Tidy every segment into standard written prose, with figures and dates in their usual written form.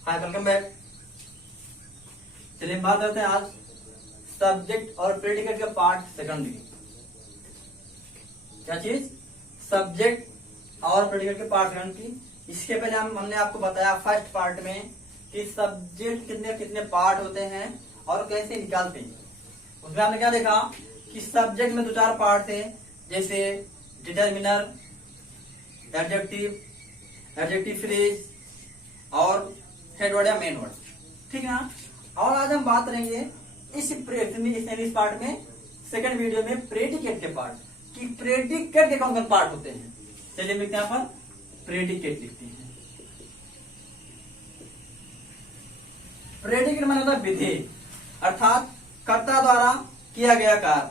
Hi welcome back. चलिए बात करते हैं आज सब्जेक्ट और प्रेडिकेट के पार्ट सेकंड की। क्या चीज? सब्जेक्ट और प्रेडिकेट के पार्ट सेकंड की। इसके पहले हमने आपको बताया फर्स्ट पार्ट में कि सब्जेक्ट कितने कितने पार्ट होते हैं और कैसे निकालते हैं। उसमें हमने क्या देखा कि सब्जेक्ट में दो चार पार्ट थे, जैसे डिटर्मिनर, एडजेक्टिव, एडजेक्टिव फ्रेज और हेड वर्ड या मेन वर्ड। ठीक है ना। और आज हम बात करेंगे इस पार्ट में सेकंड वीडियो में प्रेडिकेट के पार्ट कि प्रेडिकेट के कौन कौन पार्ट होते हैं। चलिए लिखते हैं, यहाँ पर प्रेडिकेट लिखते हैं। प्रेडिकेट माने होता है विधेय, अर्थात कर्ता द्वारा किया गया कार्य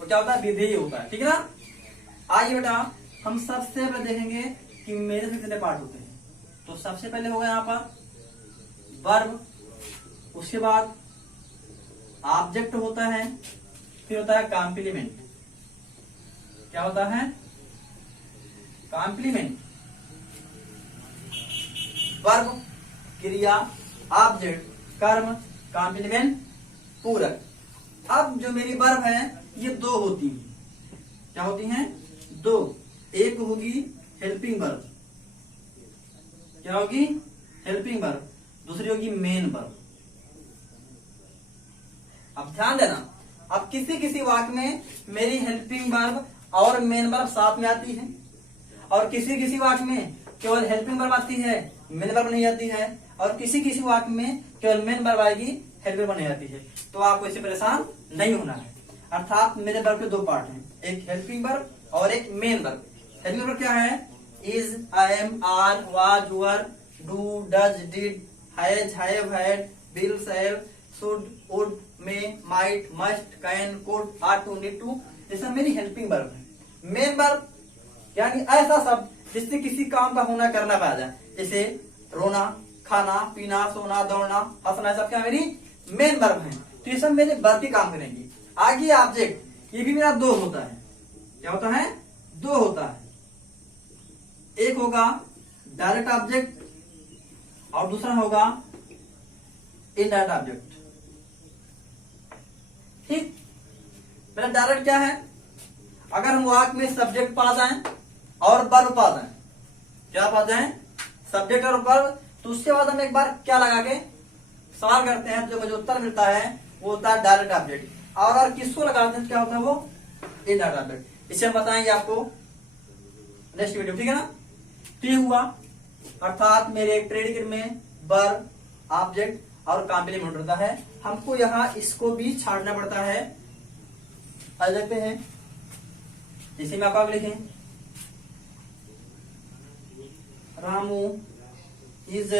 तो क्या होता है? विधेय होता है। ठीक है ना। आइए बेटा हम सबसे पहले देखेंगे कि मेरे से कितने पार्ट होते हैं। तो सबसे पहले होगा यहाँ पर वर्ब, उसके बाद ऑब्जेक्ट होता है, फिर होता है कॉम्प्लीमेंट। क्या होता है? कॉम्प्लीमेंट। वर्ब, क्रिया, ऑब्जेक्ट, कर्म, कॉम्प्लीमेंट, पूरक। अब जो मेरी वर्ब है ये दो होती है। क्या होती हैं? दो। एक होगी हेल्पिंग वर्ब। क्या होगी? Helping verb. दूसरी होगी मेन वर्ब। अब ध्यान देना, अब किसी किसी वाक्य में मेरी हेल्पिंग वर्ब और मेन वर्ब साथ में आती है, और किसी किसी वाक्य में केवल हेल्पिंग वर्ब आती है, मेन वर्ब नहीं आती है, और किसी किसी वाक्य में केवल मेन वर्ब आएगी, हेल्पिंग वर्ब नहीं आती है। तो आपको इससे परेशान नहीं होना है। अर्थात मेरे वर्ब के दो पार्ट हैं, एक हेल्पिंग वर्ब और एक मेन वर्ब। हेल्पिंग वर्ब क्या है? Is, I am, are, was, were, do, does, did, has, have, had, will, shall, should, would, may, might, must, can, could, are to, need to, ये सब मेरी helping verb है। Main verb यानी ऐसा शब्द जिससे किसी काम का होना करना पाया जाए, जैसे रोना, खाना, पीना, सोना, दौड़ना, हंसना, सब क्या मेरी मेन वर्ब है। तो ये सब मेरे वर्ब के काम करेंगी। आगे ऑब्जेक्ट, ये भी मेरा दो होता है। क्या होता है? दो होता है। एक होगा डायरेक्ट ऑब्जेक्ट और दूसरा होगा इनडायरेक्ट ऑब्जेक्ट। ठीक। मेरा डायरेक्ट क्या है? अगर हम वाक्य में सब्जेक्ट पा जाएं और वर्ब पा जाएं, क्या पा जाएं? सब्जेक्ट और वर्ब, तो उसके बाद हम एक बार क्या लगा के सवाल करते हैं, जो मुझे उत्तर मिलता है वो होता है डायरेक्ट ऑब्जेक्ट। और अगर किसको लगाते हैं क्या होता है? वो इनडायरेक्ट ऑब्जेक्ट। इसे हम बताएंगे आपको नेक्स्ट वीडियो। ठीक है ना। तो ये हुआ, अर्थात मेरे प्रेडिकेट में वर्ब, ऑब्जेक्ट और कॉम्प्लीमेंट होता है। हमको यहाँ इसको भी छाड़ना पड़ता है। आ देखते हैं, इसी में आप लिखें, Ramu is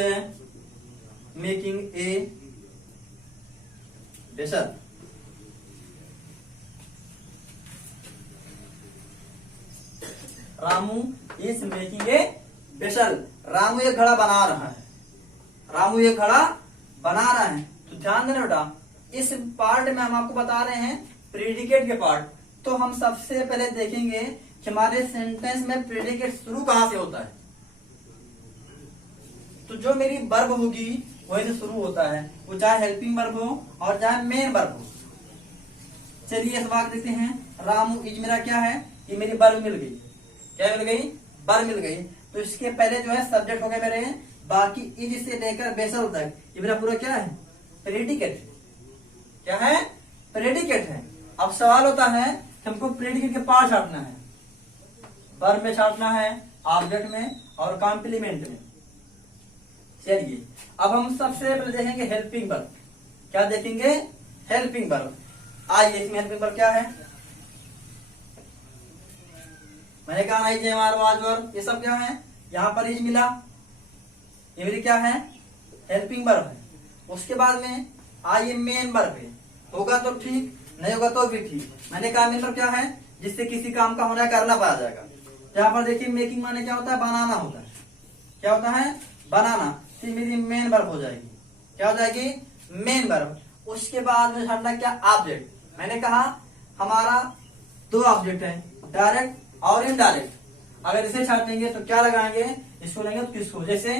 making a vessel. Ramu is making a vessel. Ramu एक घड़ा बना रहा है। रामू एक घड़ा बना रहा है। तो ध्यान देना बेटा, इस पार्ट में हम आपको बता रहे हैं प्रेडिकेट के पार्ट। तो हम सबसे पहले देखेंगे कि हमारे सेंटेंस में प्रेडिकेट शुरू कहां से होता है। तो जो मेरी वर्ब होगी वही से शुरू होता है, वो चाहे हेल्पिंग वर्ब हो और चाहे मेन वर्ब हो। चलिए इस वाक्य देखते हैं। रामू इज मेरा क्या है? ये मेरी वर्ब मिल गई। क्या मिल गई? वर्ब मिल गई। तो इसके पहले जो है सब्जेक्ट हो गए मेरे, बाकी इज से लेकर बेसल तक ये मेरा पूरा क्या है? प्रेडिकेट। क्या है? प्रेडिकेट है। अब सवाल होता है कि हमको प्रेडिकेट के पार्ट छाटना है। वर्ब में छाटना है, ऑब्जेक्ट में और कॉम्प्लीमेंट में। चलिए अब हम सबसे पहले देखेंगे हेल्पिंग वर्ब। क्या देखेंगे? Helping verb. आइए इसमें हेल्पिंग वर्ब क्या है? मैंने कहा आई, जे, मार, वाज, वर, ये सब क्या है? यहाँ पर इज मिला, ये मेरी क्या है? हेल्पिंग वर्ब है। उसके बाद में आइए मेन वर्ब है। होगा तो ठीक, नहीं होगा तो भी ठीक। मैंने कहा मेन वर्ब क्या है? जिससे किसी काम का होना करना पाया जाएगा। यहाँ पर देखिए मेकिंग माने क्या होता है? बनाना होता है। क्या होता है? बनाना। तो मेरी मेन वर्ब हो जाएगी। क्या हो जाएगी? Main verb. उसके बाद में छाटना क्या? ऑब्जेक्ट। मैंने कहा हमारा दो ऑब्जेक्ट है, डायरेक्ट और इनडायरेक्ट। अगर इसे छाटेंगे तो क्या लगाएंगे? इसको लेंगे तो किसको? जैसे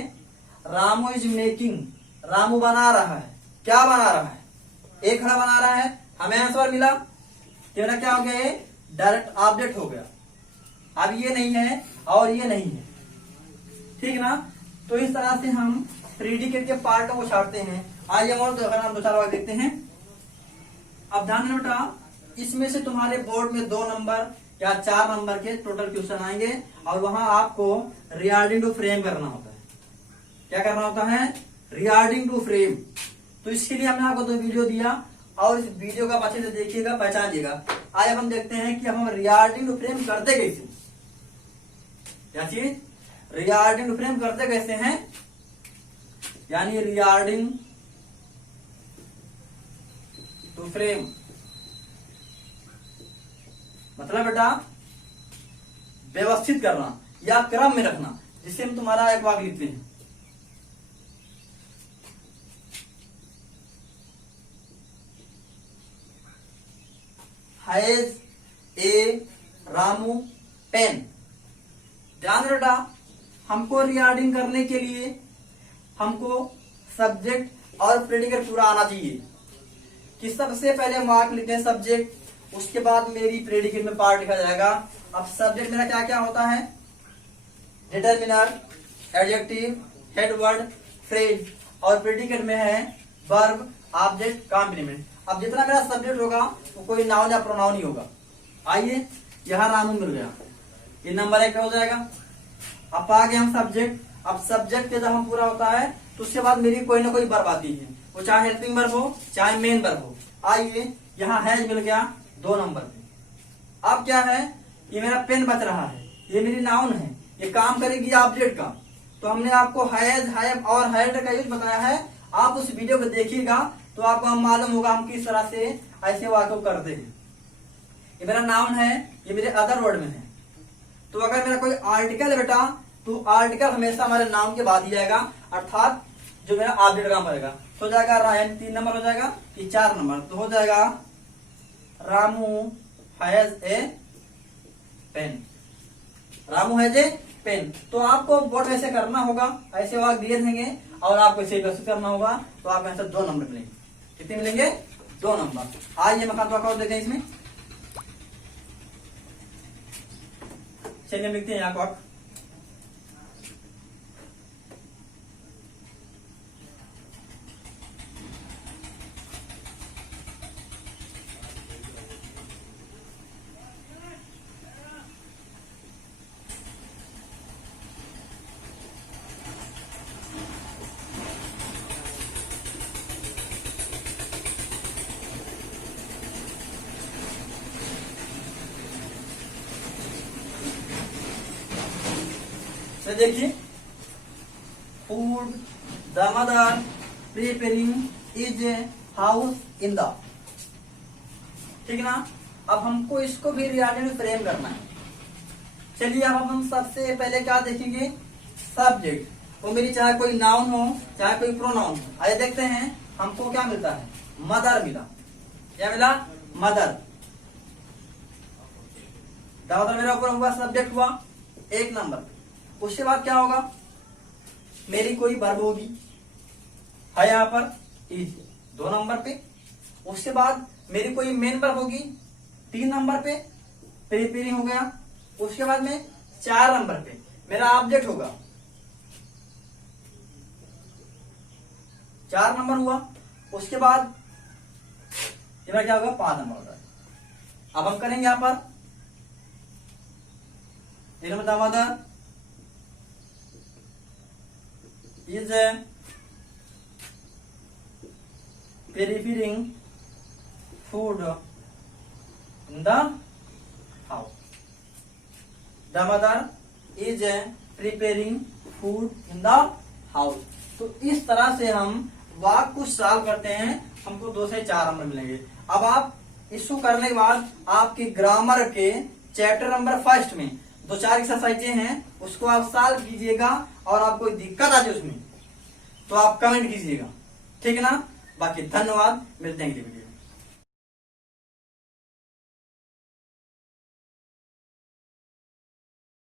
रामू इज मेकिंग, रामू बना रहा है, क्या बना रहा है, एक खड़ा बना रहा है, हमें आंसर मिला। तो मेरा क्या हो गया, ये डायरेक्ट ऑब्जेक्ट हो गया। अब ये नहीं है और ये नहीं है, ठीक ना। तो इस तरह से हम प्रेडिकेट के पार्टों को छाटते हैं। आइए और हम 2-4 बार देखते हैं। अब ध्यान देना बेटा, इसमें से तुम्हारे बोर्ड में 2 नंबर या 4 नंबर के टोटल क्वेश्चन आएंगे और वहां आपको रिगार्डिंग टू फ्रेम करना होता है। क्या करना होता है, रिगार्डिंग टू फ्रेम। तो इसके लिए हमने आपको 2 वीडियो दिया और इस वीडियो का अच्छे से देखिएगा, पहचानिएगा। आज हम देखते हैं कि हम रिगार्डिंग टू फ्रेम करते कैसे, क्या चीज, रिगार्डिंग टू फ्रेम करते कैसे हैं, यानी रिगार्डिंग टू फ्रेम मतलब बेटा व्यवस्थित करना या क्रम में रखना, जिसे हम तुम्हारा एक वाक्य लिखते हैं। Has a Ramu pen. ध्यान बेटा, हमको रिगार्डिंग करने के लिए हमको सब्जेक्ट और प्रेडिकेट पूरा आना चाहिए। कि सबसे पहले हम वाक्य लिखते हैं सब्जेक्ट, उसके बाद मेरी प्रेडिकेट में पार्ट लिखा जाएगा। अब सब्जेक्ट मेरा क्या क्या होता है, determiner, adjective, head word, phrase, और प्रेडिकेट में है वर्ब, ऑब्जेक्ट, कॉम्प्लीमेंट। अब जितना मेरा सब्जेक्ट होगा वो कोई नाउन या प्रोनाउन ही होगा। आइए, यहाँ रामू मिल गया, ये नंबर 1 हो जाएगा। अब आगे हम सब्जेक्ट। अब सब्जेक्ट के जब हम पूरा होता है तो उसके बाद मेरी कोई ना कोई वर्ब आती है, वो चाहे हेल्पिंग वर्ब हो चाहे मेन वर्ब हो। आइए, यहाँ हैज मिल गया 2 नंबर पे। अब क्या है, ये मेरा पेन बच रहा है, ये मेरी नाउन है, ये काम करेगी ऑब्जेक्ट का। तो हमने आपको हैज, हैव और हैड का यूज बताया है। आप उस वीडियो को देखिएगा तो आपको मालूम होगा हम किस तरह से ऐसे वाक्य करते हैं। ये मेरा नाउन है, ये मेरे अदर वर्ड में है। तो अगर मेरा कोई आर्टिकल है बेटा, तो आर्टिकल हमेशा हमारे नाउन के बाद ही जाएगा, अर्थात जो मेरा ऑब्जेक्ट काम करेगा। तो जाएगा रायन 3 नंबर हो जाएगा, ये 4 नंबर तो हो जाएगा Ramu has a pen, Ramu has a pen. तो आपको बोर्ड में से करना होगा, ऐसे वाक्य दिए रहेंगे और आपको इसे व्यवस्थित करना होगा। तो आप यहाँ से 2 नंबर मिलेंगे। कितने मिलेंगे, 2 नंबर। आइए मैं देखें इसमें, चलिए हम लिखते हैं यहाँ को। तो देखिए, food the mother preparing is a house in the, ठीक ना। अब हमको इसको भी रिगार्डिंग में फ्रेम करना है। चलिए अब हम सबसे पहले क्या देखेंगे, सब्जेक्ट। वो मेरी चाहे कोई नाउन हो चाहे कोई प्रोनाउन हो। आइए देखते हैं हमको क्या मिलता है, मदर मिला। क्या मिला, मदर। मतलब मेरा ऊपर हुआ सब्जेक्ट हुआ 1 नंबर। उसके बाद क्या होगा, मेरी कोई वर्ब होगी, है यहाँ पर इज 2 नंबर पे। उसके बाद मेरी कोई मेन वर्ब होगी 3 नंबर पे, प्रिपेयरिंग हो गया। उसके बाद में 4 नंबर पे मेरा ऑब्जेक्ट होगा, 4 नंबर हुआ। उसके बाद ये मेरा क्या होगा, 5 नंबर होगा। अब हम करेंगे यहाँ पर mother is preparing food in the house. The mother is preparing food in the house. तो इस तरह से हम वाक्य को सॉल्व करते हैं, हमको 2 से 4 नंबर मिलेंगे। अब आप इसको करने के बाद आपकी ग्रामर के चैप्टर नंबर 1 में 2-4 एक्सरसाइजें हैं, उसको आप सॉल्व कीजिएगा और आपको कोई दिक्कत आ जाए उसमें तो आप कमेंट कीजिएगा, ठीक है ना। बाकी धन्यवाद, मिलते हैं अगली वीडियो।